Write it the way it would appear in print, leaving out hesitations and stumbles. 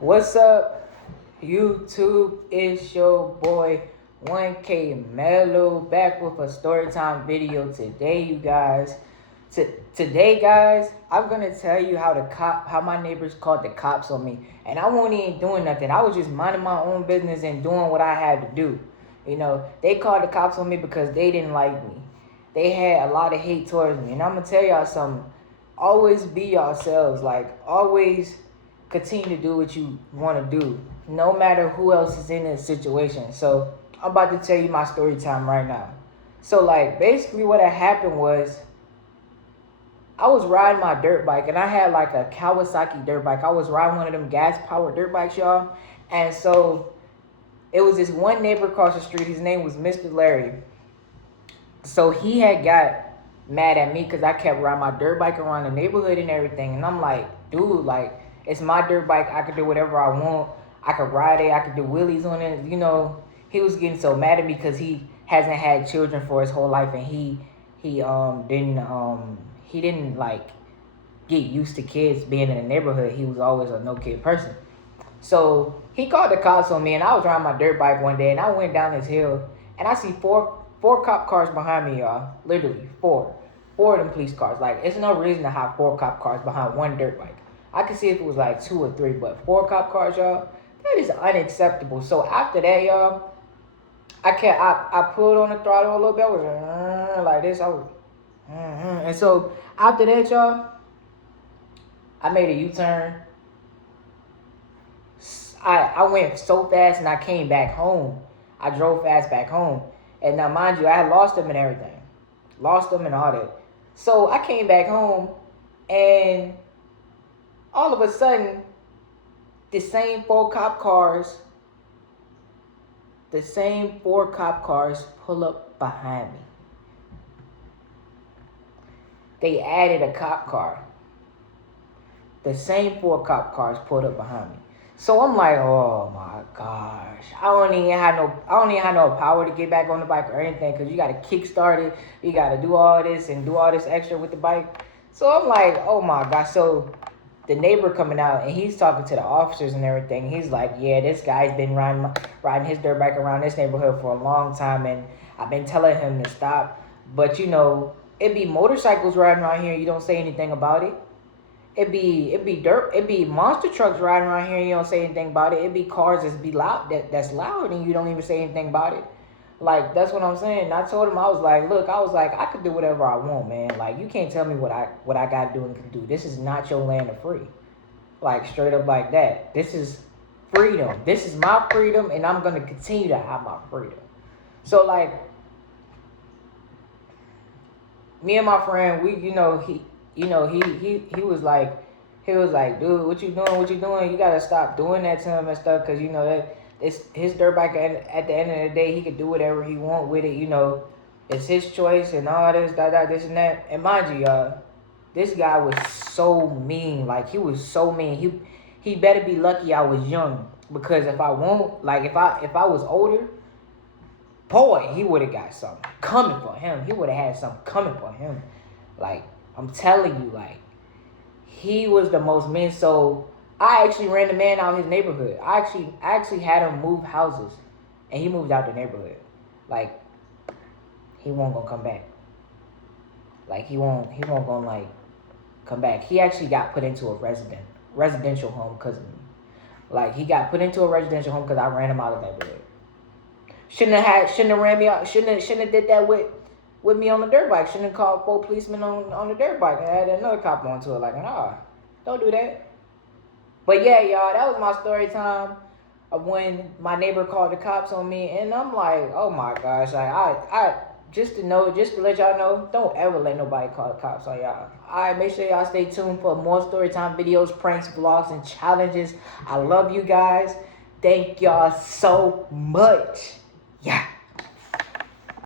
What's up, YouTube? It's your boy 1K Mellow back with a storytime video today, you guys. Today, guys, I'm gonna tell you how my neighbors called the cops on me, and I wasn't even doing nothing. I was just minding my own business and doing what I had to do. They called the cops on me because they didn't like me. They had a lot of hate towards me, and I'm gonna tell y'all something. Always be yourselves. Like always continue to do what you want to do, no matter who else is in this situation. So I'm about to tell you my story time right now. So like basically what had happened was I was riding my dirt bike and I had like a Kawasaki dirt bike. I was riding one of them gas powered dirt bikes, y'all. And so it was this one neighbor across the street. His name was Mr. Larry. So he had got mad at me because I kept riding my dirt bike around the neighborhood and everything. And I'm like, dude, like, it's my dirt bike. I could do whatever I want. I could ride it. I could do wheelies on it. He was getting so mad at me because he hasn't had children for his whole life, and he didn't like get used to kids being in the neighborhood. He was always a no kid person. So he called the cops on me, and I was riding my dirt bike one day, and I went down this hill, and I see four cop cars behind me, y'all. Literally four of them police cars. Like, it's no reason to have four cop cars behind one dirt bike. I could see if it was like 2 or 3, but 4 cop cars, y'all, that is unacceptable. So after that, y'all, I pulled on the throttle a little bit. I was like this. I was, and so after that, y'all, I made a U-turn. I went so fast and I came back home. I drove fast back home. And now, mind you, I had lost them and everything. Lost them and all that. So I came back home and all of a sudden, the same four cop cars pull up behind me. They added a cop car. The same 4 cop cars pulled up behind me. So I'm like, oh my gosh. I don't even have no power to get back on the bike or anything, because you gotta kickstart it. You gotta do all this and do all this extra with the bike. So I'm like, oh my gosh. So the neighbor coming out and he's talking to the officers and everything. He's like, yeah, this guy's been riding his dirt bike around this neighborhood for a long time, and I've been telling him to stop. But it be motorcycles riding around here. You don't say anything about it. It be monster trucks riding around here and you don't say anything about it. It be cars that's loud and you don't even say anything about it. Like, that's what I'm saying. And I told him, I was like, I could do whatever I want, man. Like, you can't tell me what I gotta do and can do. This is not your land of free. Like, straight up like that. This is freedom. This is my freedom, and I'm gonna continue to have my freedom. So like, me and my friend, he was like, dude, what you doing? You gotta stop doing that to him and stuff, because that it's his dirt bike, and at the end of the day, he could do whatever he want with it. It's his choice and all this, this and that. And mind you, y'all, this guy was so mean. Like, he was so mean. He better be lucky I was young, because if I was older, boy, he would have got something coming for him. He would have had something coming for him. Like, I'm telling you, like, he was the most mean. So I actually ran the man out of his neighborhood. I actually had him move houses, and he moved out the neighborhood. Like, he won't gonna come back. Like, he won't gonna like come back. He actually got put into a residential home because of me. Like, he got put into a residential home because I ran him out of the neighborhood. Shouldn't have ran me out. Shouldn't have did that with me on the dirt bike. Shouldn't have called 4 policemen on the dirt bike and had another cop onto it. Like, nah, don't do that. But yeah, y'all, that was my story time of when my neighbor called the cops on me, and I'm like, oh my gosh, like I just to let y'all know, don't ever let nobody call the cops on y'all. Alright, make sure y'all stay tuned for more story time videos, pranks, vlogs, and challenges. I love you guys. Thank y'all so much. Yeah.